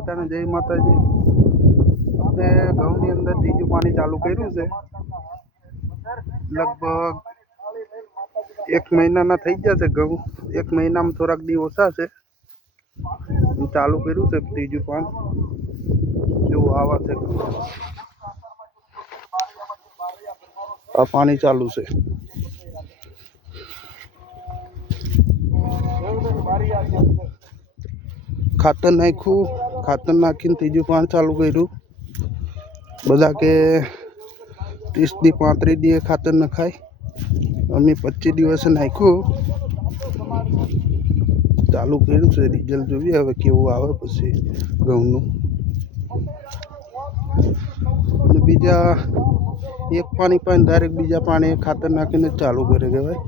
બધાને જય માતાજી. આપણે ઘઉંની અંદર ત્રીજું પાણી ચાલુ કર્યું છે. લગભગ એક મહિનાના થઈ જશે ઘઉં. એક મહિનામાં થોડાક દી ઓછા છે ચાલુ કર્યું છે ત્રીજું પાન. જેવું આવા છે. આ પાણી ચાલુ છે. ખાતર નાખ્યું. ખાતર નાખીને ત્રીજું પાન ચાલુ કર્યું. બધા કે ત્રીસ દી, પાંત્રીસ દિવસ ખાતર નખાય. અમે પચીસ દિવસે નાખ્યું. ચાલુ કર્યું છે રિઝલ્ટ જોઈએ હવે કેવું આવે પછી ઘઉંનું. અને બીજા એક પાણી પાઈને ડાયરેક્ટ બીજા પાણી ખાતર નાખીને ચાલુ કરે કહેવાય.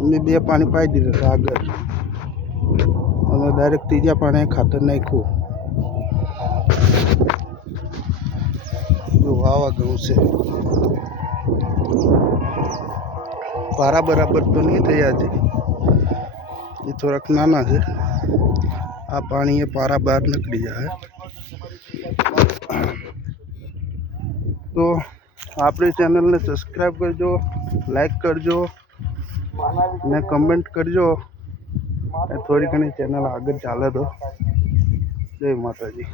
અમે બે પાણી પાઈ દીધા આગળ. અમે ડાયરેક્ટ ત્રીજા પાણી ખાતર નાખ્યું. જો આવા છે. પારા બરાબર તો નહીં થયા છે. એ થોડાક નાના છે. આ પાણી એ પારા બહાર નીકળી જાય. તો આપણી ચેનલને સબસ્ક્રાઈબ કરજો લાઈક કરજો અને કમેન્ટ કરજો. અને થોડી ઘણી ચેનલ આગળ ચાલે તો. જય માતાજી.